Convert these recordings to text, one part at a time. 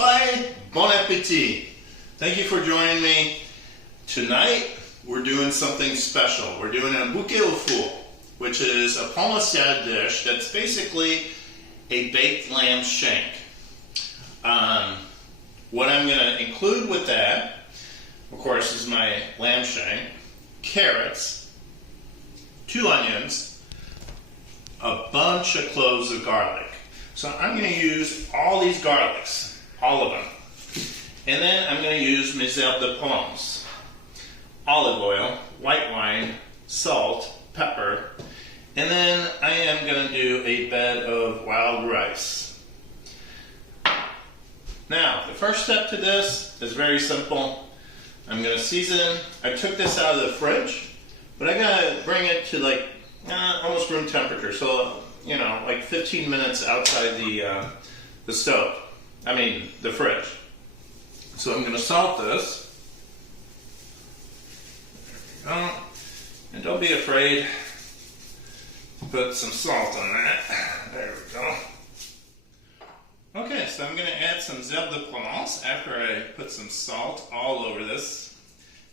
soirée, bon appétit. Thank you for joining me. Tonight, we're doing something special. We're doing a Béquets Au Four, which is a Provençal dish that's basically a baked lamb shank. What I'm going to include with that, of course, is my lamb shank, carrots, 2 onions, a bunch of cloves of garlic. So I'm going to use all these garlics, all of them. And then I'm going to use mes herbes de Provence, olive oil, white wine, salt, pepper, and then I am going to do a bed of wild rice. Now, the first step to this is very simple. I'm going to season. I took this out of the fridge, but I got to bring it to like almost room temperature. So, you know, like 15 minutes outside the stove. I mean, the fridge. So I'm going to salt this. There we go. And don't be afraid to put some salt on that. There we go. Okay, so I'm going to add some herbes de Provence after I put some salt all over this.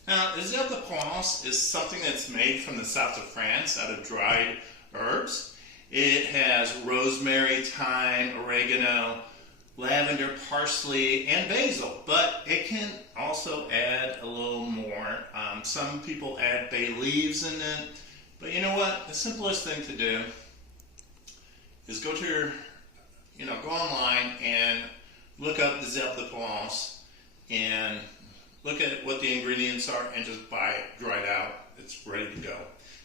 Now, the herbes de Provence is something that's made from the south of France out of dried herbs. It has rosemary, thyme, oregano, lavender, parsley, and basil, but it can also add a little more. Some people add bay leaves in it, but you know what? The simplest thing to do is go to your, go online and look up the herbes de Provence and look at what the ingredients are and just buy it dried out. It's ready to go.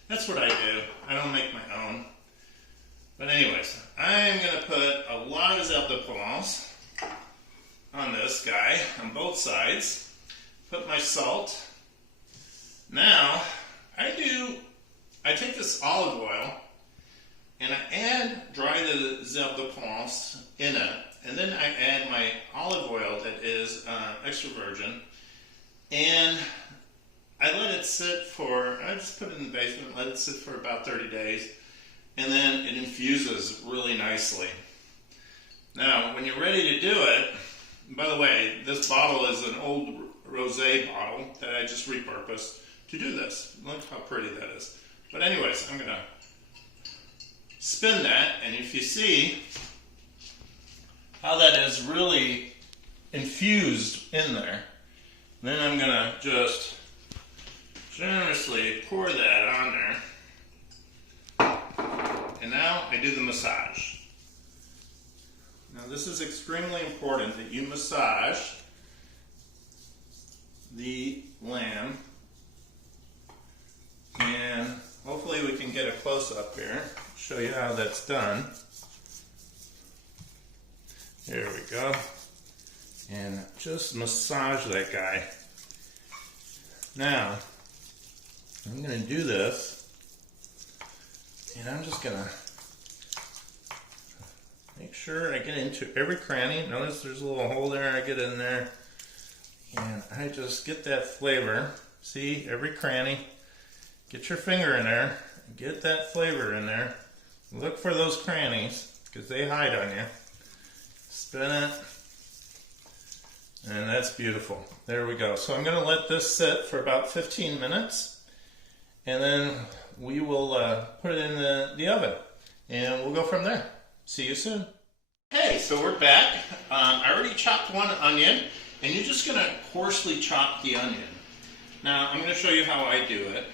That's what I do. I don't make my own. But anyways, I'm going to put a lot of herbes de Provence on this guy, on both sides. Put my salt. Now, I take this olive oil and I add dry the herbes de Provence in it. And then I add my olive oil that is extra virgin. And I let it sit I just put it in the basement, let it sit for about 30 days. And then it infuses really nicely. Now, when you're ready to do it, by the way, this bottle is an old rosé bottle that I just repurposed to do this. Look how pretty that is. But anyways, I'm going to spin that, and if you see how that is really infused in there, then I'm going to just generously pour that on there. And now I do the massage. Now this is extremely important that you massage the lamb. And hopefully we can get a close-up here. Show you how that's done. There we go. And just massage that guy. Now, I'm going to do this. And I'm just going to make sure I get into every cranny. Notice there's a little hole there. I get in there. And I just get that flavor. See, every cranny. Get your finger in there. Get that flavor in there. Look for those crannies because they hide on you. Spin it. And that's beautiful. There we go. So I'm going to let this sit for about 15 minutes. And then we will put it in the oven, and we'll go from there. See you soon. Hey, so we're back. I already chopped one onion, and you're just going to coarsely chop the onion. Now, I'm going to show you how I do it.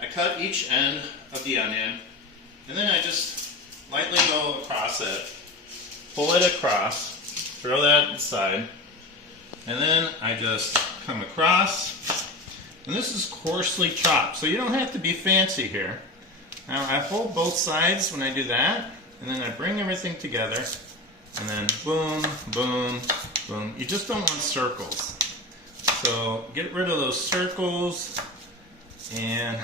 I cut each end of the onion, and then I just lightly go across it, pull it across, throw that inside, and then I just come across. And this is coarsely chopped, so you don't have to be fancy here. Now I hold both sides when I do that, and then I bring everything together, and then boom, boom, boom. You just don't want circles. So get rid of those circles, and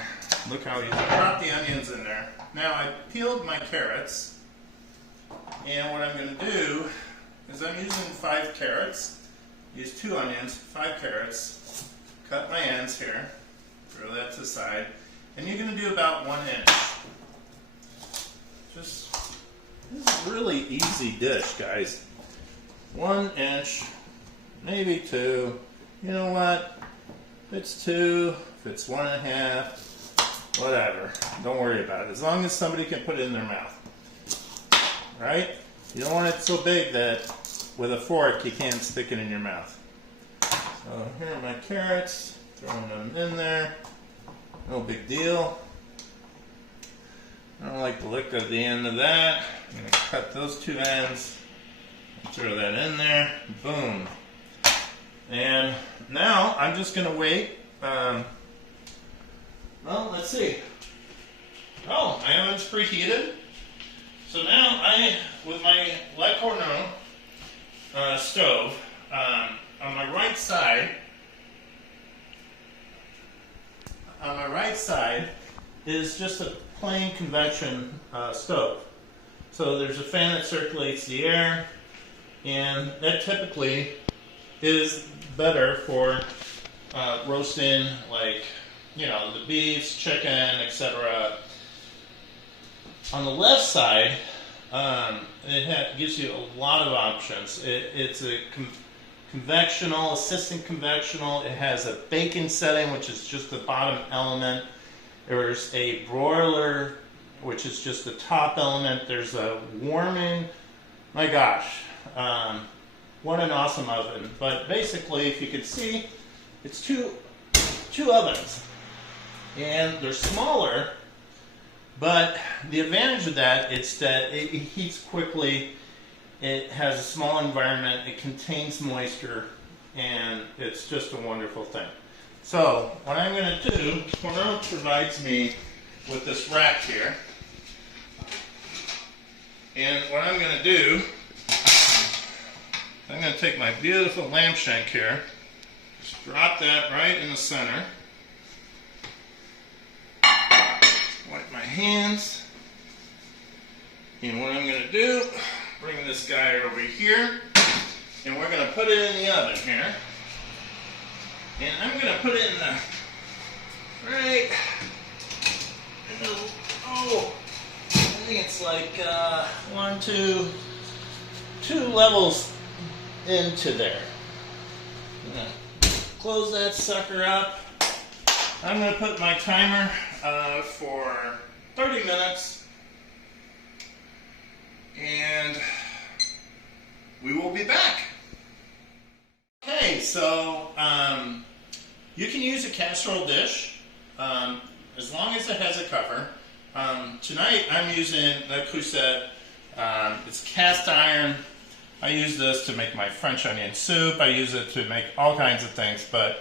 look how you drop the onions in there. Now I peeled my carrots, and what I'm going to do is I'm using 5 carrots. Use 2 onions, 5 carrots. Cut my ends here, throw that to the side, and you're going to do about 1 inch. This is a really easy dish, guys. 1 inch maybe 2. You know what? If it's 2, if it's 1.5, whatever. Don't worry about it. As long as somebody can put it in their mouth. Right? You don't want it so big that with a fork you can't stick it in your mouth. So here are my carrots. Throwing them in there. No big deal. I don't like the look of the end of that. I'm going to cut those 2 ends. Throw that in there. Boom. And now I'm just going to wait. Well, let's see. Oh, my oven's preheated. So now with my Le Cornue stove, on my right side is just a plain convection stove. So there's a fan that circulates the air, and that typically is better for roasting, like, you know, the beef, chicken, etc. On the left side, it gives you a lot of options. It's a convectional, assistant convectional. It has a baking setting, which is just the bottom element. There's a broiler, which is just the top element. There's a warming. My gosh, what an awesome oven. But basically, if you could see, it's two ovens. And they're smaller, but the advantage of that is that it heats quickly. It has a small environment, it contains moisture, and it's just a wonderful thing. So what I'm going to do, Cornue provides me with this rack here. And what I'm going to do, I'm going to take my beautiful lamb shank here, just drop that right in the center. Wipe my hands. And what I'm going to do, bring this guy over here, and we're going to put it in the oven here. And I'm going to put it in the, right, in the, oh, I think it's like 2 levels into there. I'm going to close that sucker up. I'm going to put my timer for 30 minutes. And we will be back. Okay, so you can use a casserole dish as long as it has a cover. Tonight I'm using Le Creuset. It's cast iron. I use this to make my French onion soup. I use it to make all kinds of things, but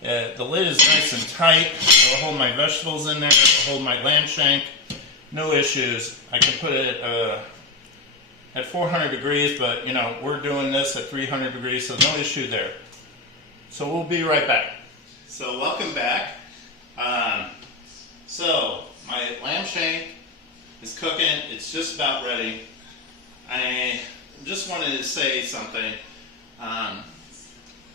the lid is nice and tight. It'll hold my vegetables in there. It'll hold my lamb shank. No issues. I can put it at 400 degrees, but you know, we're doing this at 300 degrees, so no issue there. So we'll be right back. So welcome back. So my lamb shank is cooking. It's just about ready. I just wanted to say something.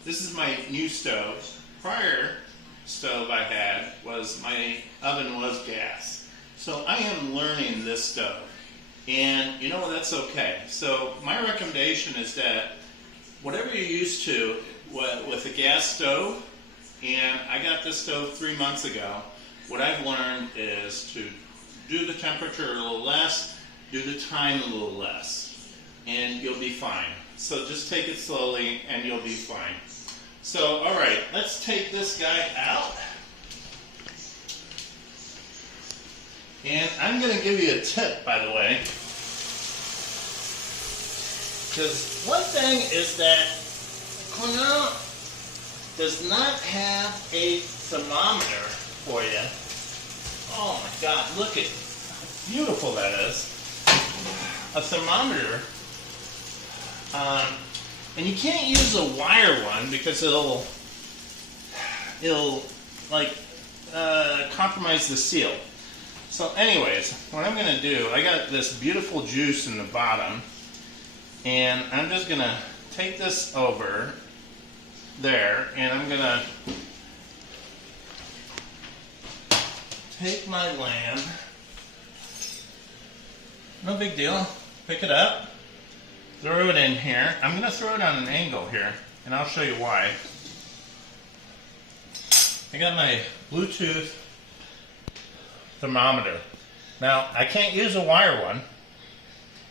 This is my new stove. Prior stove I had was, my oven was gas. So I am learning this stove. And you know, that's okay. So my recommendation is that whatever you're used to with a gas stove, and I got this stove 3 months ago, what I've learned is to do the temperature a little less, do the time a little less, and you'll be fine. So just take it slowly and you'll be fine. So alright, let's take this guy out. And I'm going to give you a tip, by the way. Because one thing is that Cornue does not have a thermometer for you. Oh my God, look at how beautiful that is. A thermometer. And you can't use a wire one because it'll like compromise the seal. So anyways, what I'm going to do, I got this beautiful juice in the bottom, and I'm just going to take this over there, and I'm going to take my lamb, no big deal, pick it up, throw it in here. I'm going to throw it on an angle here and I'll show you why. I got my Bluetooth thermometer. Now, I can't use a wire one,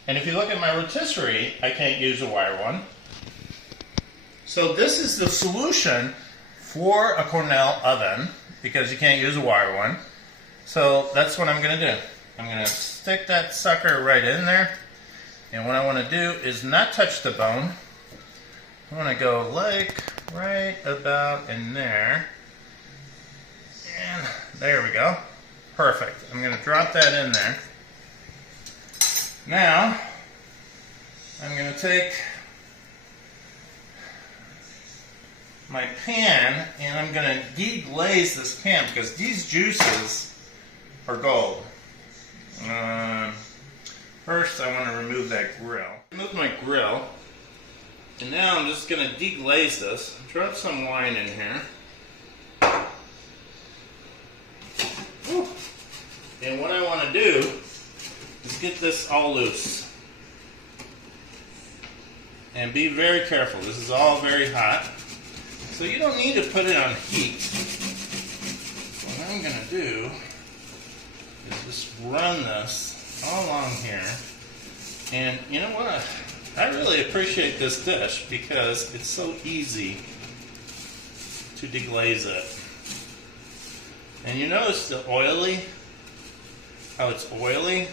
and if you look at my rotisserie, I can't use a wire one. So this is the solution for a Cornell oven, because you can't use a wire one. So that's what I'm going to do. I'm going to stick that sucker right in there, and what I want to do is not touch the bone. I want to go like right about in there. And there we go. Perfect. I'm going to drop that in there. Now, I'm going to take my pan and I'm going to deglaze this pan because these juices are gold. First, I want to remove that grill. Remove my grill. And now I'm just going to deglaze this. Drop some wine in here. And what I want to do is get this all loose. And be very careful. This is all very hot. So you don't need to put it on heat. What I'm going to do is just run this all along here. And you know what? I really appreciate this dish because it's so easy to deglaze it. And you notice the oily, how it's oily?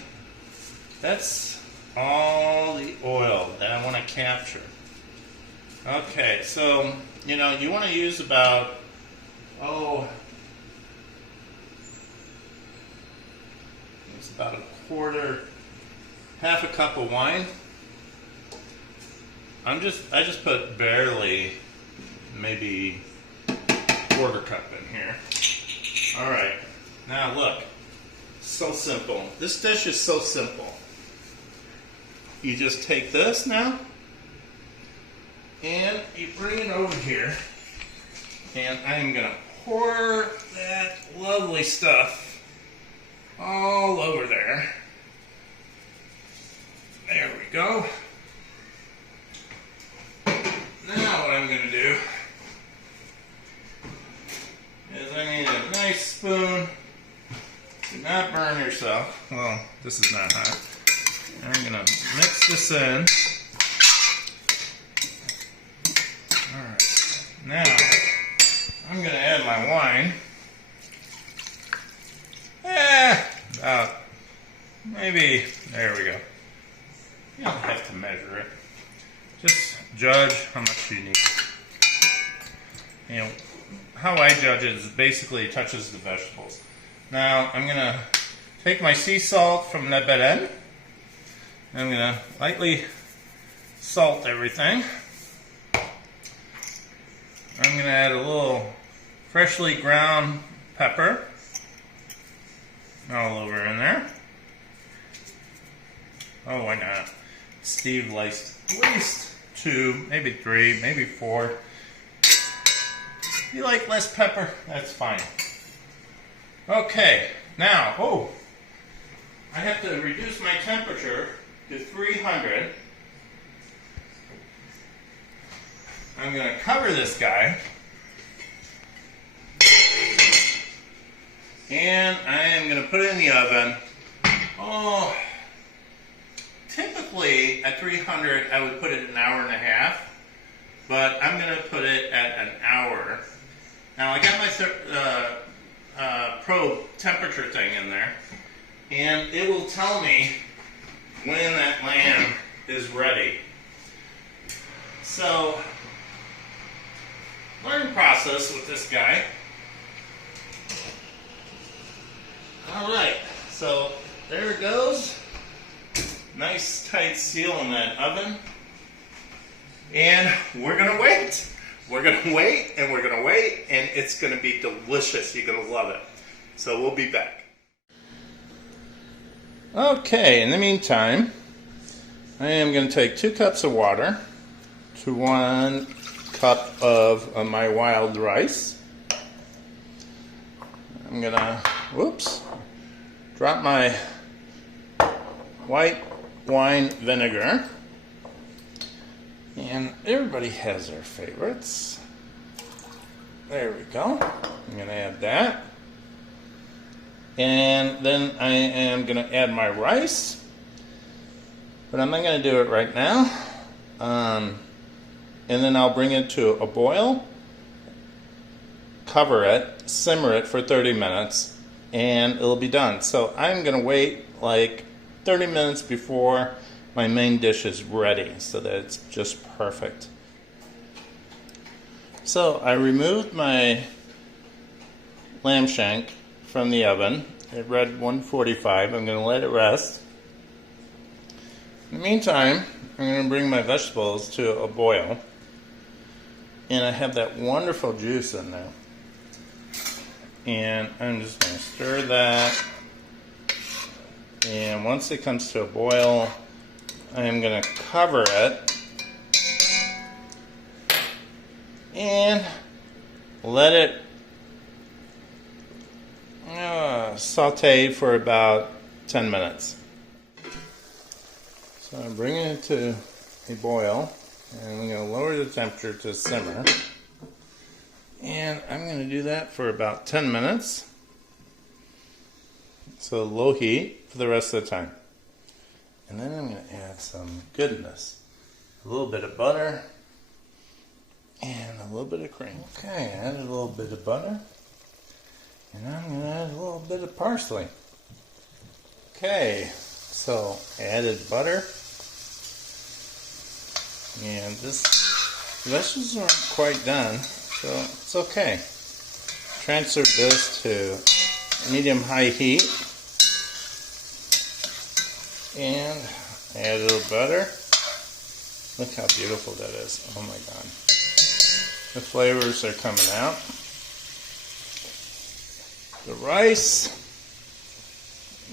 That's all the oil that I want to capture. Okay, so, you know, you want to use about, it's about half a cup of wine. I just put barely, maybe quarter cup in here. All right, now look, so simple. This dish is so simple. You just take this now, and you bring it over here, and I'm gonna pour that lovely stuff all over there. There we go. Now what I'm gonna do is I need a nice spoon. Do not burn yourself. Well, this is not hot. I'm gonna mix this in. Alright. Now, I'm gonna add my wine. About maybe, there we go. You don't have to measure it. Just judge how much you need. You know, how I judge it is basically it touches the vegetables. Now I'm gonna take my sea salt from the bed. I'm gonna lightly salt everything. I'm gonna add a little freshly ground pepper all over in there. Oh, why not? Steve likes at least 2, maybe 3, maybe 4. If you like less pepper, that's fine. Okay, now, I have to reduce my temperature to 300. I'm going to cover this guy. And I am going to put it in the oven. Typically at 300 I would put it an hour and a half, but I'm going to put it at an hour. Now I got my probe temperature thing in there, and it will tell me when that lamb is ready. So, learning process with this guy. Alright, so there it goes. Nice tight seal in that oven. And we're going to wait. We're going to wait, and we're going to wait, and it's going to be delicious. You're going to love it. So we'll be back. Okay, in the meantime, I am going to take 2 cups of water to 1 cup of my wild rice. I'm going to, drop my white wine vinegar. And everybody has their favorites. There we go. I'm going to add that. And then I am going to add my rice. But I'm not going to do it right now. And then I'll bring it to a boil. Cover it. Simmer it for 30 minutes. And it'll be done. So I'm going to wait like 30 minutes before my main dish is ready so that it's just perfect. So I removed my lamb shank from the oven. It read 145. I'm going to let it rest. In the meantime, I'm going to bring my vegetables to a boil. And I have that wonderful juice in there. And I'm just going to stir that. And once it comes to a boil, I'm going to cover it and let it saute for about 10 minutes. So I'm bringing it to a boil, and I'm going to lower the temperature to simmer. And I'm going to do that for about 10 minutes. So low heat for the rest of the time. And then I'm going to add some goodness. A little bit of butter and a little bit of cream. Okay, I added a little bit of butter. And I'm going to add a little bit of parsley. Okay, so added butter. And the vegetables aren't quite done, so it's okay. Transfer this to medium-high heat. And add a little butter. Look how beautiful that is. Oh my God. The flavors are coming out. The rice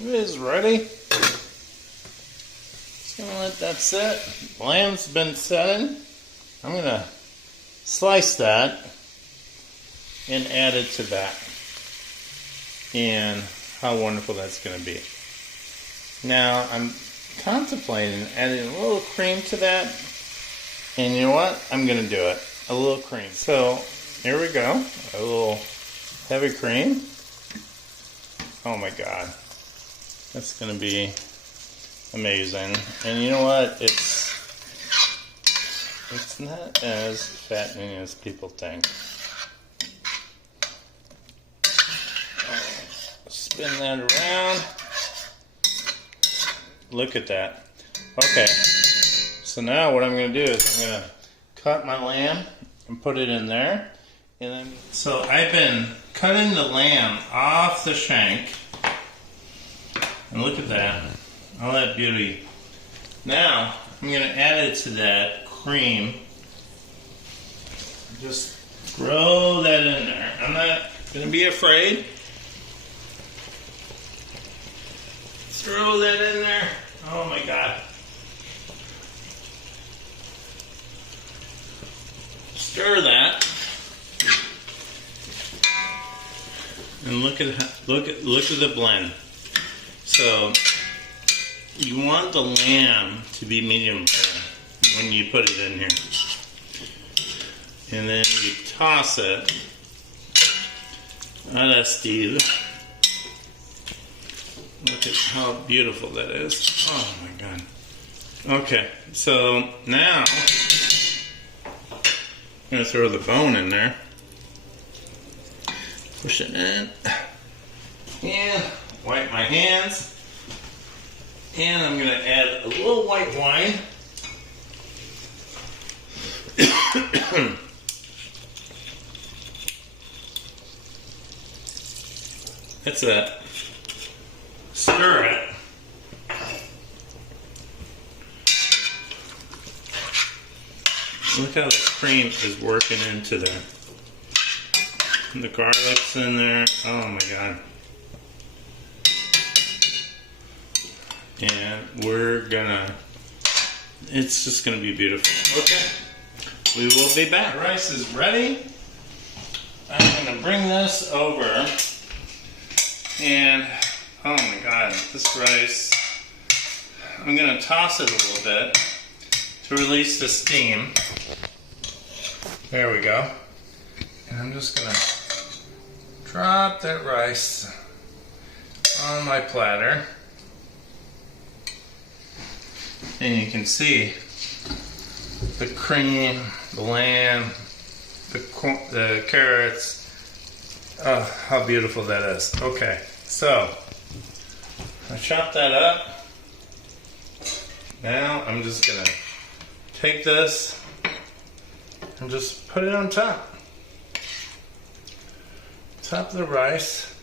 is ready. Just going to let that sit. Lamb's been setting. I'm going to slice that and add it to that. And how wonderful that's going to be. Now, I'm contemplating adding a little cream to that. And you know what? I'm going to do it. A little cream. So, here we go. A little heavy cream. Oh my God. That's going to be amazing. And you know what? It's not as fattening as people think. Spin that around. Look at that. Okay, so now what I'm going to do is I'm going to cut my lamb and put it in there. And then, so I've been cutting the lamb off the shank. And look at that. All that beauty. Now, I'm going to add it to that cream. Just throw that in there. I'm not going to be afraid. Throw that in there. Oh my God. Stir that. And look at the blend. So you want the lamb to be medium rare when you put it in here. And then you toss it. Ah, that's Steve. Look at how beautiful that is. Oh my God. Okay, so now I'm going to throw the bone in there. Push it in. And wipe my hands. And I'm going to add a little white wine. That's it. Stir it. Look how the cream is working into there. And the garlic's in there. Oh my God. And we're gonna, it's just gonna be beautiful. Okay. We will be back. The rice is ready. I'm gonna bring this over. And oh my God, this rice, I'm going to toss it a little bit, to release the steam. There we go. And I'm just gonna drop that rice on my platter. And you can see the cream, the lamb, the carrots. Oh, how beautiful that is. Okay, so I chop that up. Now I'm just gonna take this and just put it on top. Top of the rice.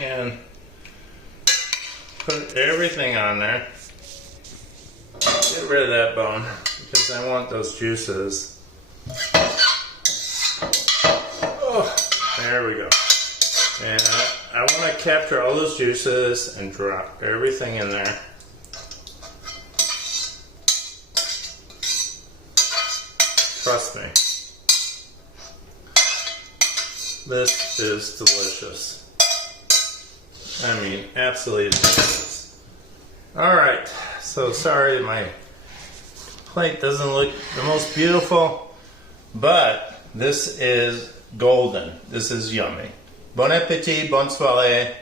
And put everything on there. Get rid of that bone because I want those juices. Oh, there we go. And I want to capture all those juices and drop everything in there. Trust me. This is delicious. I mean, absolutely delicious. Alright, so sorry my plate doesn't look the most beautiful, but this is golden. This is yummy. Bon appétit, bonne soirée.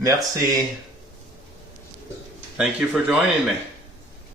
Merci. Thank you for joining me.